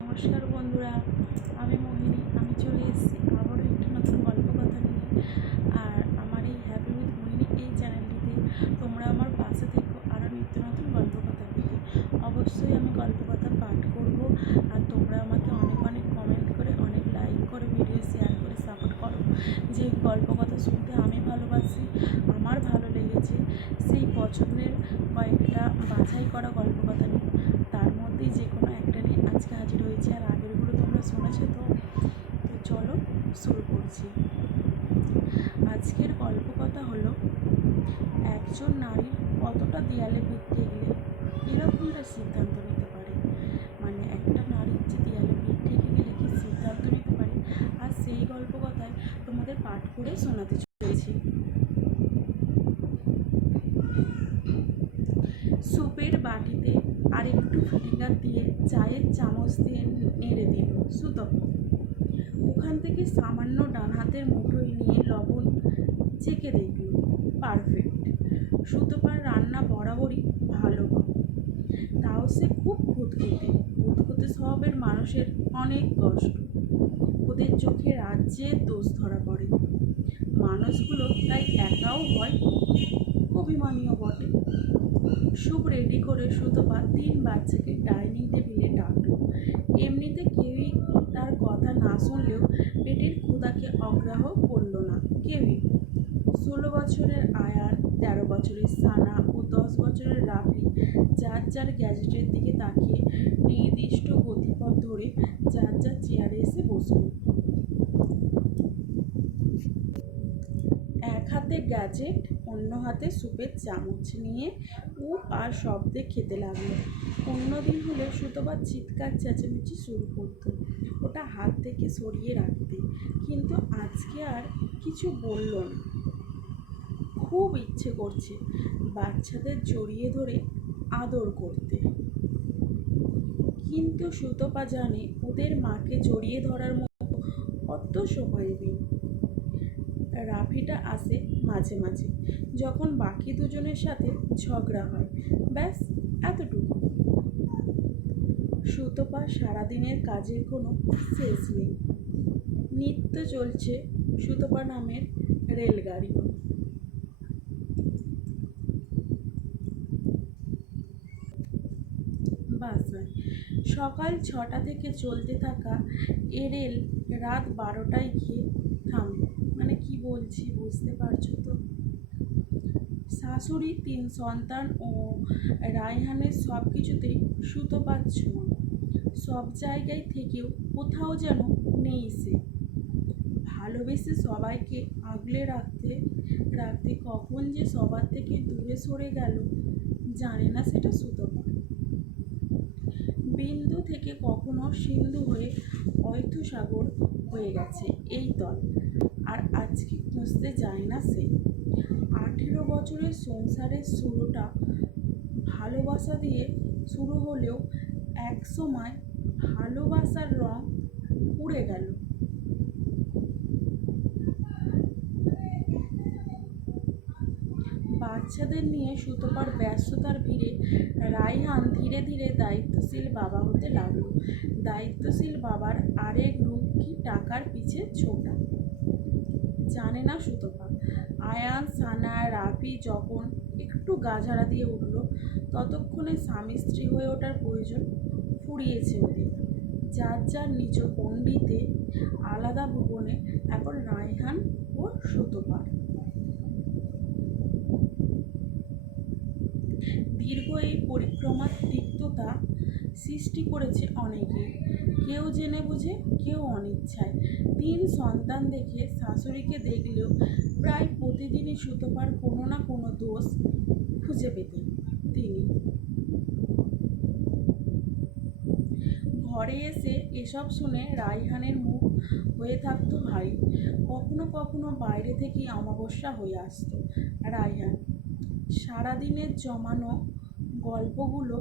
নমস্কার বন্ধুরা, আমি মোহিনী, আমি চলে এসেছি আবারও একটি নতুন গল্প কথা নিয়ে। আর আমার এই হ্যাপি উইথ মোহিনী এই চ্যানেলটিতে তোমরা আমার পাশে থেকো আরও নিত্য নতুন গল্প কথা পেতে। অবশ্যই আমি গল্প কথা পাঠ করব আর তোমরা আমাকে অনেক অনেক কমেন্ট করে, অনেক লাইক করে ভিডিও শেয়ার করে সাপোর্ট করো। যে গল্প কথা শুনতে আমি ভালোবাসি, আমার ভালো লেগেছে, সেই পছন্দের কয়েকটা বাছাই করা গল্প কথা নিয়ে তার মধ্যেই যে কোনো একটা নিয়ে আজকে হাজির হয়েছে আর আগেরগুলো তোমরা শুনেছো তো তো চলো শুরু করছি আজকের গল্প কথা হলো, একজন নারীর কতটা দেয়ালে ভিত্তি গেলে এরকমটা সিদ্ধান্ত নিতে পারে। মানে একটা নারীর যে দেয়ালে পিঠ থেকে গেলে কি সিদ্ধান্ত নিতে পারে? আর সেই গল্প কথায় তোমাদের পাঠ করে শোনাতে চলেছি। সুপের বাটিতে আর একটু ফিঙ্গার দিয়ে চায়ের চামচ দিয়ে নেড়ে দিল সুতপ। ওখান থেকে সামান্য ডান হাতের মুঠোয় নিয়ে লবণ চেকে দেখল পারফেক্ট সুতপার রান্না বরাবরই ভালো। হয় তাও সে খুব খুঁতখুঁতে খুঁতখুঁতে স্বভাবের মানুষের অনেক কষ্ট। ওদের চোখে রাজ্যের দোষ ধরা পড়ে। মানুষগুলো তাই একাও হয়। অভিমানীয় বটে। সুপ রেডি করে সুতপা তিন বাচ্চাকে ডাইনিং টেবিলে ডাকলো। এমনিতে বছরের আয়ার, তেরো বছরের সানা ও দশ বছরের রাফি যার যার গ্যাজেটের দিকে তাকিয়ে নির্দিষ্ট গতিপথ ধরে যার যার চেয়ারে এসে বসল। এক হাতে গ্যাজেট, অন্য হাতে সুপের চামচ নিয়ে উ আর শব্দে খেতে লাগল। অন্যদিন হলে সুতোবার চিৎকার চেঁচামেচি শুরু করতো। ওটা হাত থেকে সরিয়ে রাখতে। কিন্তু আজকে আর কিছু বলল না। খুব ইচ্ছে করছে বাচ্চাদের জড়িয়ে ধরে আদর করতে। কিন্তু সুতপা জানে ওদের মাকে জড়িয়ে ধরার মতো অত সময় নেই। রাফিটা আসে মাঝে মাঝে, যখন বাকি দুজনের সাথে ঝগড়া হয়। ব্যাস, এতটুকু। সুতপা সারাদিনের কাজের কোনো শেষ নেই। নিত্য চলছে সুতপা নামের রেলগাড়ি বাসায় সকাল ছটা থেকে চলতে থাকা এ রেল রাত বারোটায় গিয়ে থামবে মানে কি বলছি, বুঝতে পারছ তো? শাশুড়ি, তিন সন্তান ও রায়হানের সব কিছুতেই সুতো পাচ্ছ সব জায়গায় থেকেও কোথাও যেন নেই সে। ভালোবেসে সবাইকে আগলে রাখতে রাখতে কখন যে সবার থেকে দূরে সরে গেল, জানে না সেটা সুতপা বিন্দু থেকে কখনো সিন্ধু হয়ে সাগর হয়ে গেছে, এই দল। আর আজকে খুঁজতে যায় না সে। আঠেরো বছরের সংসারের শুরুটা ভালোবাসা দিয়ে শুরু হলেও এক সময় ভালোবাসার রং পুড়ে গেল। বাচ্চাদের নিয়ে সুতপার ব্যস্ততার ভিড়ে রাইহান ধীরে ধীরে দায়িত্বশীল বাবা হতে লাগল। দায়িত্বশীল বাবার আরেক রূপ কি টাকার পিছে ছোটা? জানে না সুতপা। আয়ান, সানা, রাফি যখন একটু গাঝাড়া দিয়ে উঠল, ততক্ষণে স্বামী স্ত্রী হয়ে ওঠার প্রয়োজন ফুরিয়েছে ওদের। যার যার নিজ পণ্ডিতে আলাদা ভুবনে এখন রায়হান ও সুতপার। দীর্ঘ এই পরিক্রমার তিক্ততা সৃষ্টি করেছে অনেকে। কেউ জেনে বুঝে, কেউ অনিচ্ছায়। তিন সন্তান দেখে শাশুড়িকে দেখলেও প্রায় প্রতিদিনই সুতপার কোনো না কোনো দোষ খুঁজে পেতেন তিনি। ঘরে এসে এসব শুনে রাইহানের মুখ হয়ে থাকতো ভারী। কখনো কখনো বাইরে থেকেই অমাবস্যা হয়ে আসতো রাইহান। সারাদিনের জমানো গল্পগুলো